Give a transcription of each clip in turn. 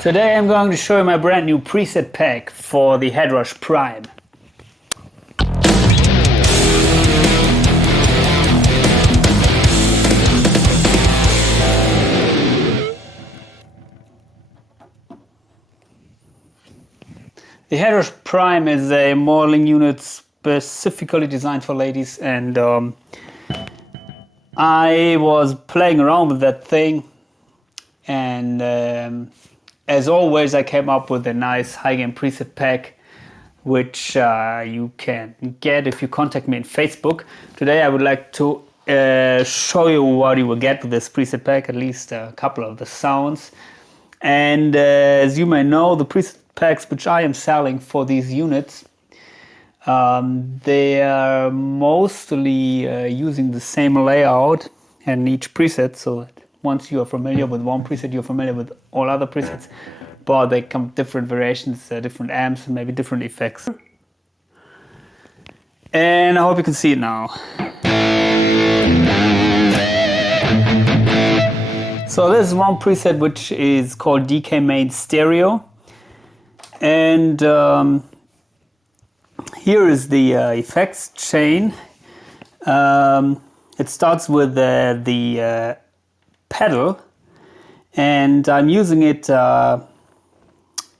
Today I'm going to show you my brand new preset pack for the Headrush Prime. The Headrush Prime is a modeling unit specifically designed for ladies, and I was playing around with that thing, and as always I came up with a nice high-gain preset pack which you can get if you contact me on Facebook. Today I would like to show you what you will get with this preset pack, at least a couple of the sounds. And as you may know, the preset packs which I am selling for these units, they are mostly using the same layout in each preset, so that once you are familiar with one preset, you're familiar with all other presets, but they come with different variations, different amps, and maybe different effects. And I hope you can see it now. So this is one preset which is called DK Main Stereo, and here is the effects chain. It starts with the pedal, and I'm using it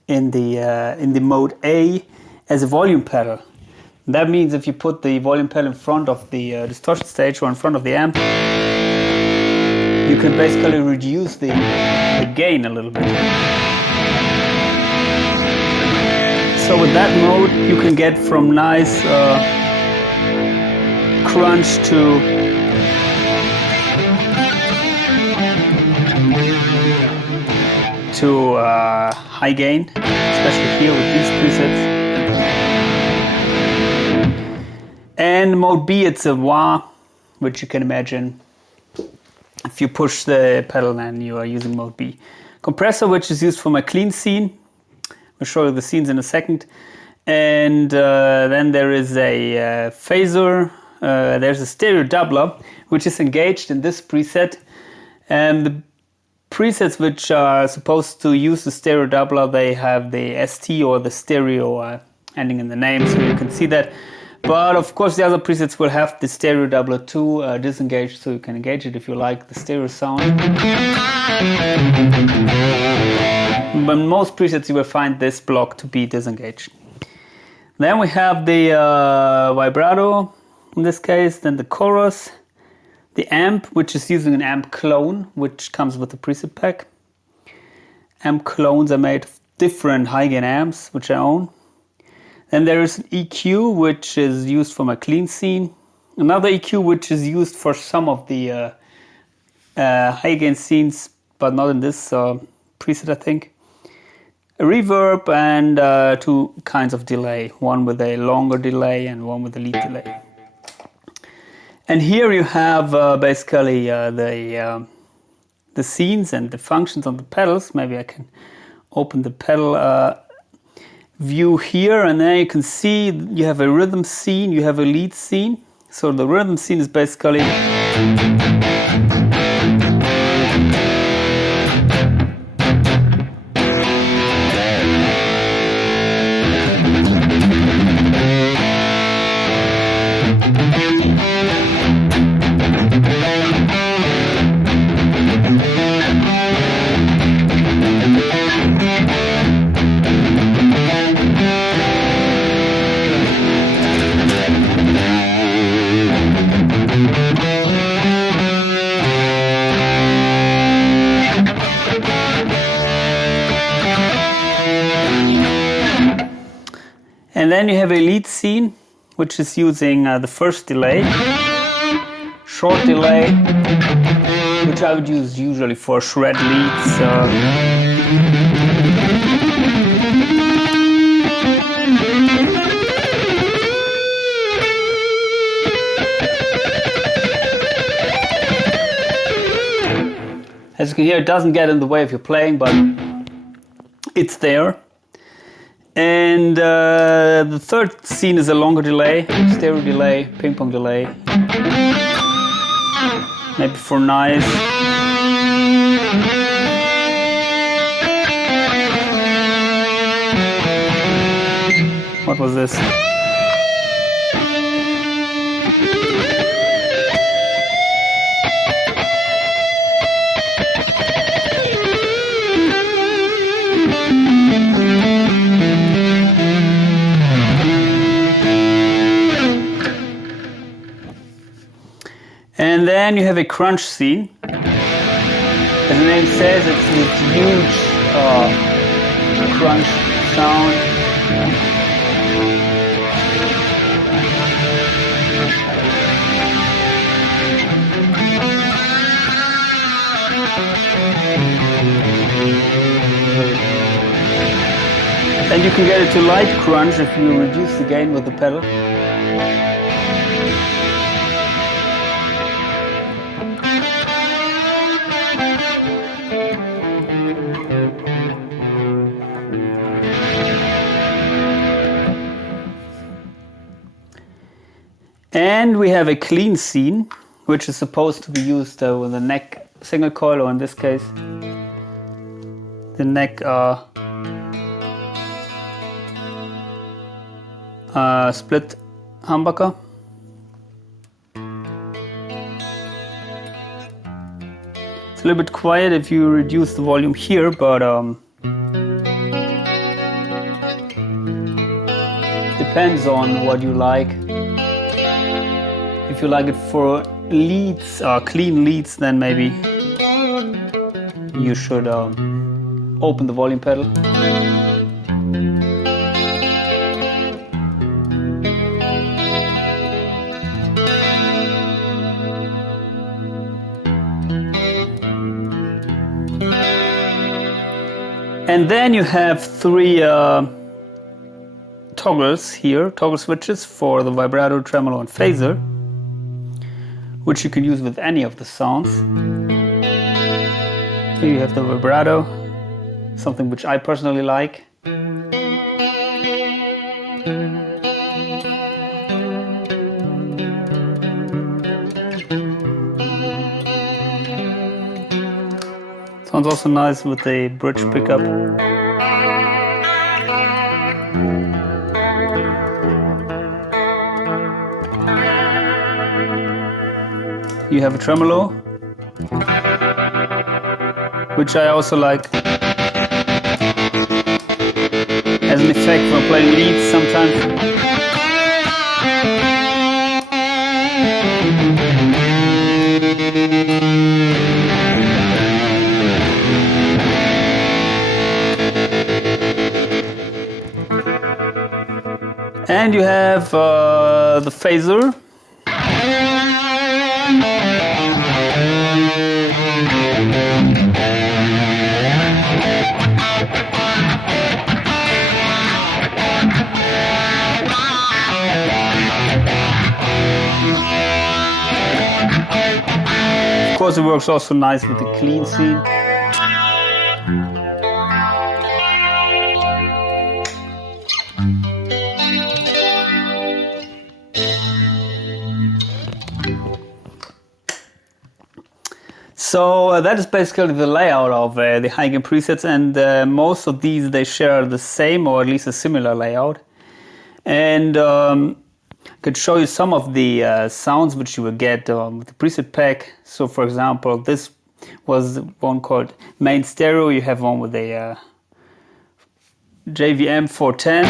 in the mode A as a volume pedal. That means if you put the volume pedal in front of the distortion stage or in front of the amp, you can basically reduce the gain a little bit. So with that mode you can get from nice crunch to high gain, especially here with these presets. And mode B, it's a wah, which you can imagine if you push the pedal, then you are using mode B. Compressor, which is used for my clean scene. I'll show you the scenes in a second. And then there is a phaser. There's a stereo doubler, which is engaged in this preset. And the presets which are supposed to use the stereo doubler, they have the ST or the stereo ending in the name, so you can see that. But of course the other presets will have the stereo doubler too disengaged, so you can engage it if you like the stereo sound. But in most presets you will find this block to be disengaged. Then we have the vibrato in this case, then the chorus, the amp, which is using an amp clone, which comes with the preset pack. Amp clones are made of different high gain amps, which I own. Then there is an EQ, which is used for my clean scene. Another EQ, which is used for some of the high gain scenes, but not in this preset, I think. A reverb and two kinds of delay, one with a longer delay and one with a lead delay. And here you have basically the scenes and the functions on the pedals. Maybe I can open the pedal view here, and then you can see you have a rhythm scene, you have a lead scene. So the rhythm scene is basically and then you have a lead scene, which is using the first delay, short delay, which I would use usually for shred leads. As you can hear, it doesn't get in the way of your playing, but it's there. And the third scene is a longer delay, stereo delay, ping pong delay, maybe for nice. What was this? And then you have a crunch scene. As the name says, it's this huge crunch sound. And you can get it to light crunch if you reduce the gain with the pedal. And we have a clean scene, which is supposed to be used with a neck single coil, or in this case, the neck split humbucker. It's a little bit quiet if you reduce the volume here, but depends on what you like. If you like it for leads, clean leads, then maybe you should open the volume pedal. And then you have three toggles here, toggle switches for the vibrato, tremolo and phaser, which you can use with any of the sounds. Here you have the vibrato, something which I personally like. Sounds also nice with a bridge pickup. You have a tremolo, which I also like as an effect for playing leads sometimes. And you have the phaser. Of course, it works also nice with the clean scene. So that is basically the layout of the high gain presets, and most of these, they share the same or at least a similar layout. And I could show you some of the sounds which you will get with the preset pack. So for example, this was one called main stereo. You have one with a JVM 410.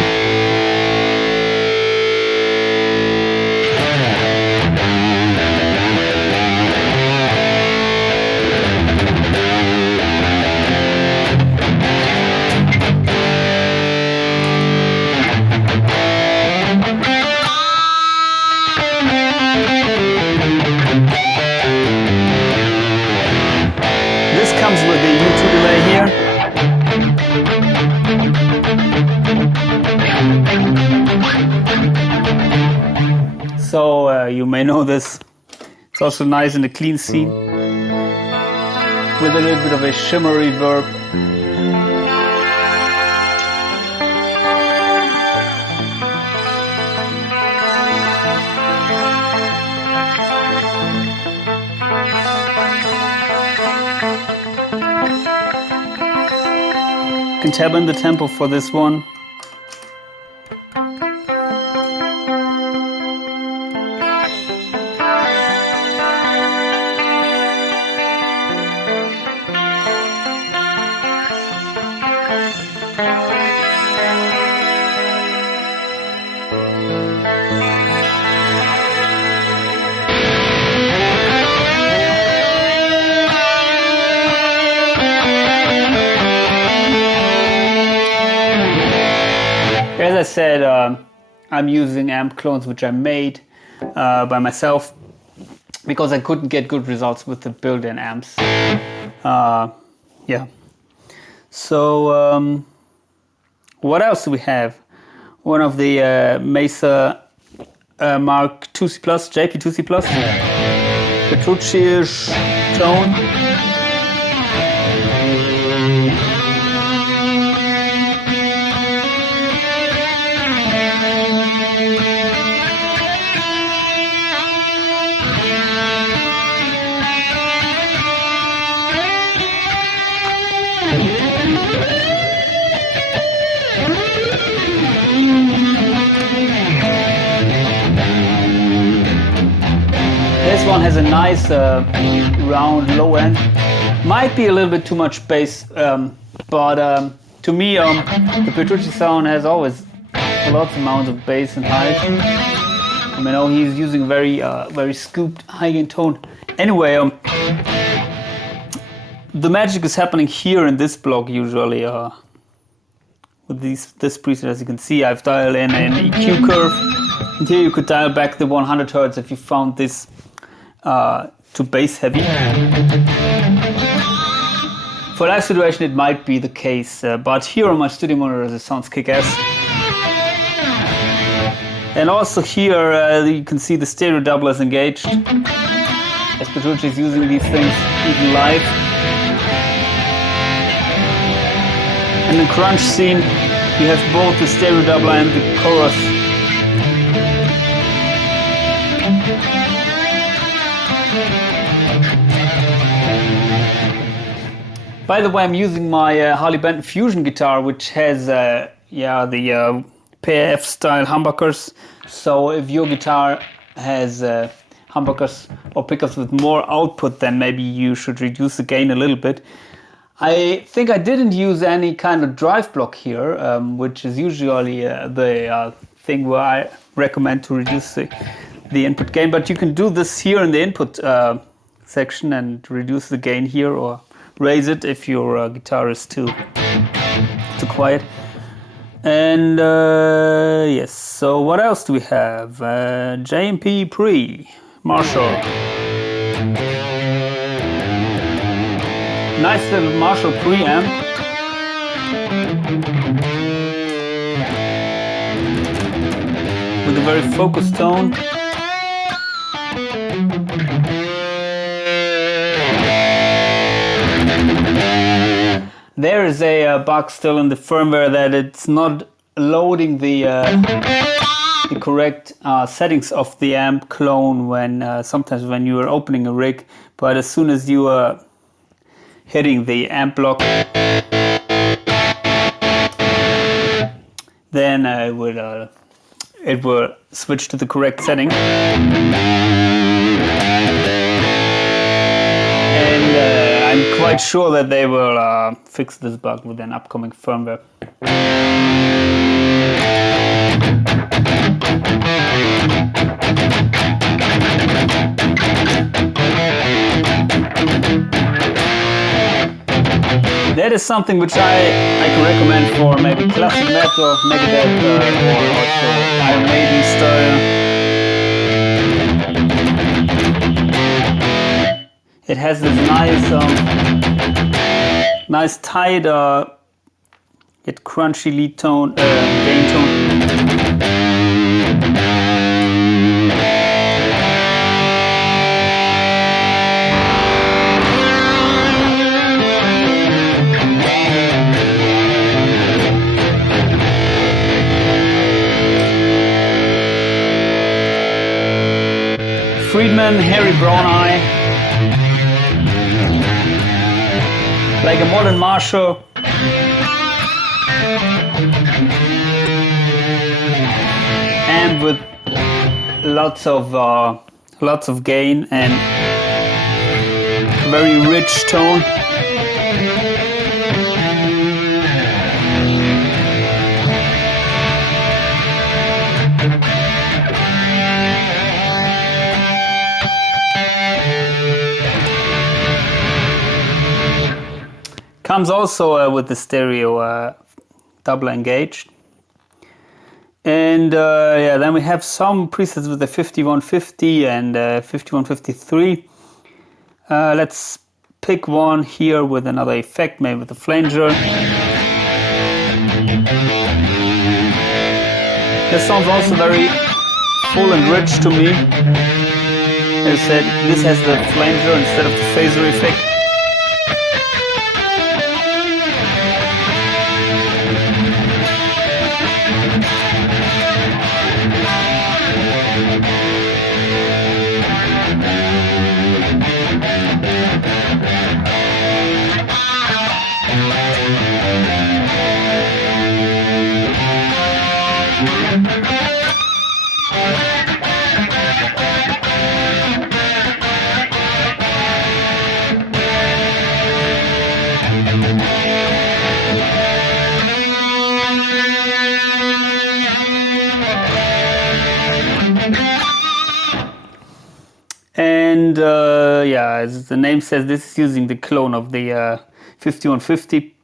Comes with the U2 delay here. So you may know this. It's also nice in the clean scene with a little bit of a shimmery reverb. You can tab in the tempo for this one. As I said, I'm using amp clones which I made by myself because I couldn't get good results with the built-in amps. Yeah. So what else do we have? One of the Mesa Mark 2C+, JP2C+, Patricia tone. This one has a nice round low end. Might be a little bit too much bass, but to me the Patricia sound has always lots amounts of bass and height. I mean, he's using very scooped high gain tone. Anyway, the magic is happening here in this block usually. With this preset, as you can see, I've dialed in an EQ curve, and here you could dial back the 100 Hz if you found this too bass heavy. For live situation it might be the case, but here on my studio monitor it sounds kick-ass. And also here you can see the stereo doubler is engaged, as Patricia is using these things even live. In the crunch scene, you have both the stereo doubler and the chorus. By the way, I'm using my Harley Benton Fusion guitar, which has the PAF style humbuckers. So if your guitar has humbuckers or pickups with more output, then maybe you should reduce the gain a little bit. I think I didn't use any kind of drive block here, which is usually the thing where I recommend to reduce the input gain. But you can do this here in the input section and reduce the gain here or raise it if your guitar is too quiet. And yes, so what else do we have? JMP Pre Marshall. Nice little Marshall preamp. With a very focused tone. There is a bug still in the firmware that it's not loading the correct settings of the amp clone when sometimes when you are opening a rig, but as soon as you are hitting the amp block, then it will switch to the correct setting. And I'm quite sure that they will fix this bug with an upcoming firmware. That is something which I can recommend for maybe classic metal, Megadeth, or also Iron Maiden style. It has this nice tight yet crunchy lead tone, gain tone. Friedman, Hairy Brown Eye, like a modern Marshall, and with lots of gain and very rich tone. comes also with the stereo doubler engaged. And yeah, then we have some presets with the 5150 and 5153. Let's pick one here with another effect, maybe with the flanger. This sounds also very full and rich to me. As I said, this has the flanger instead of the phaser effect. And yeah, as the name says, this is using the clone of the 5150.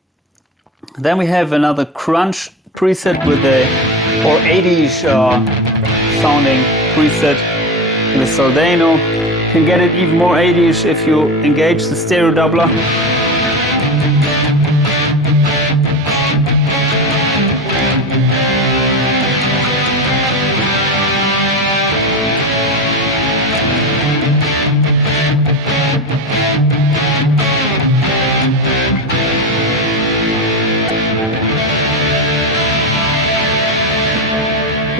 Then we have another crunch preset with a, or 80s sounding preset with Soldano. You can get it even more 80s if you engage the stereo doubler.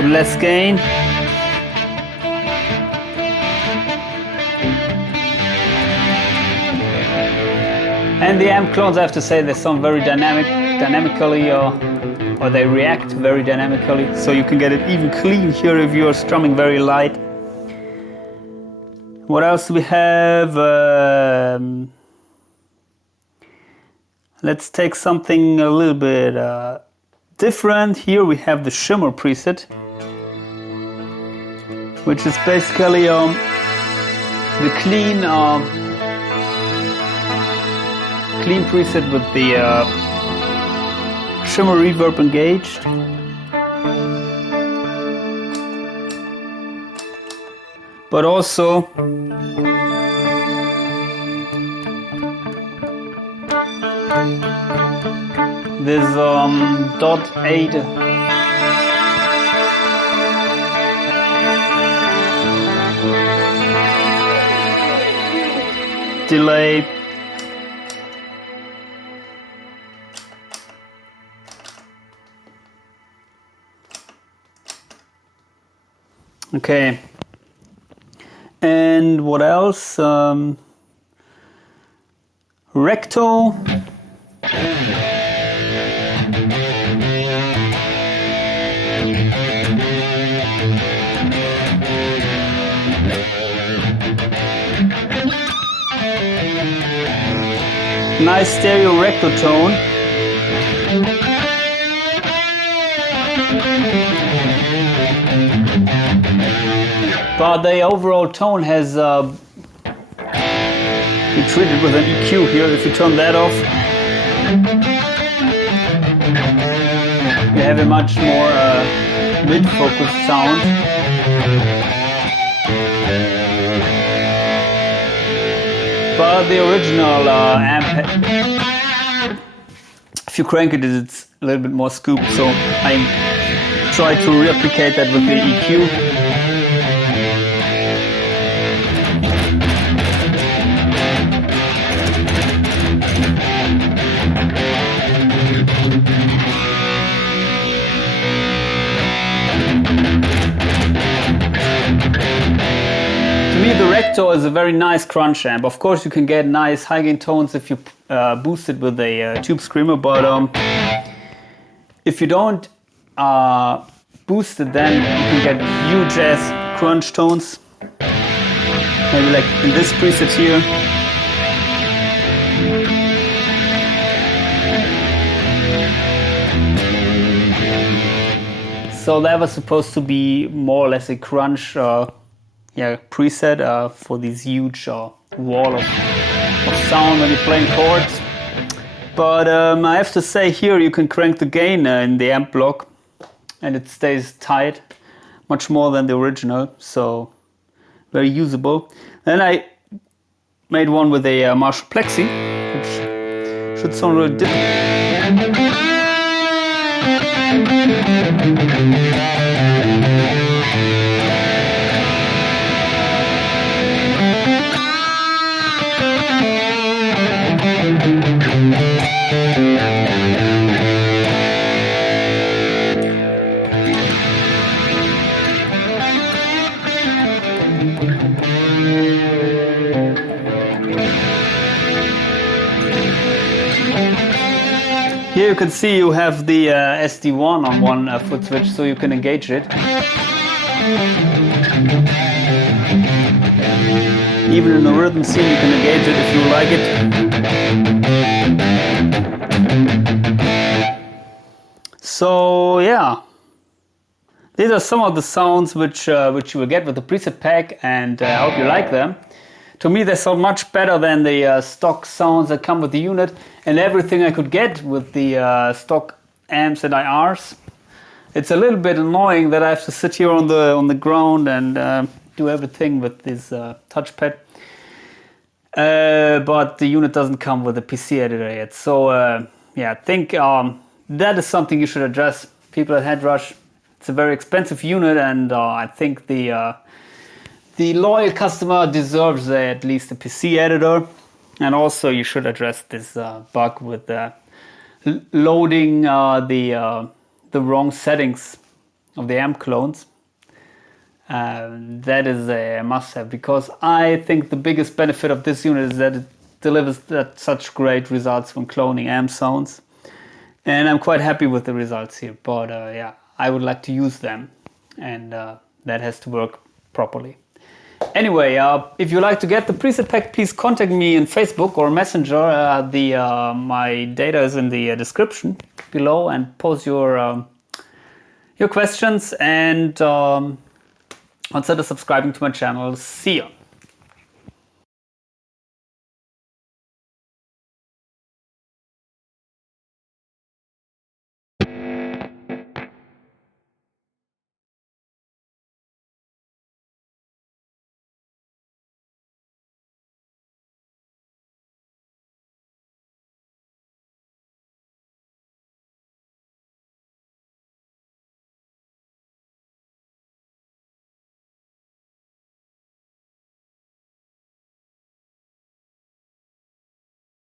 Less gain. And the amp clones, I have to say, they sound very dynamically, or they react very dynamically. So you can get it even clean here if you're strumming very light. What else do we have? Let's take something a little bit different. Here we have the shimmer preset, which is basically the clean preset with the shimmer reverb engaged. But also this .8 delay. Okay. And what else? Recto. Nice stereo rectotone. But the overall tone has been treated with an EQ here. If you turn that off, you have a much more mid-focused sound. But the original amp, if you crank it, it's a little bit more scooped. So I tried to replicate that with the EQ. To me, the Recto is a very nice crunch amp. Of course, you can get nice high gain tones if you boost it with a tube screamer, but if you don't boost it, then you can get huge ass crunch tones. Maybe like in this preset here. So that was supposed to be more or less a crunch preset for this huge wall of sound when you're playing chords. But I have to say here you can crank the gain in the amp block and it stays tight, much more than the original, so very usable. Then I made one with a Marshall Plexi, which should sound really different. Here you can see you have the SD1 on one foot switch, so you can engage it. Even in a rhythm scene you can engage it if you like it. So yeah, these are some of the sounds which you will get with the preset pack, and I hope you like them. To me they sound much better than the stock sounds that come with the unit, and everything I could get with the stock amps and IRs. It's a little bit annoying that I have to sit here on the ground and do everything with this touchpad. But the unit doesn't come with a PC editor yet. So yeah, I think that is something you should address, people at Headrush. It's a very expensive unit, and I think the loyal customer deserves at least a PC editor. And also you should address this bug with loading the wrong settings of the amp clones. That is a must-have, because I think the biggest benefit of this unit is that it delivers such great results when cloning amp sounds. And I'm quite happy with the results here, but yeah, I would like to use them, and that has to work properly. Anyway, if you like to get the preset pack, please contact me on Facebook or Messenger. My data is in the description below, and post your questions, and consider subscribing to my channel. See ya.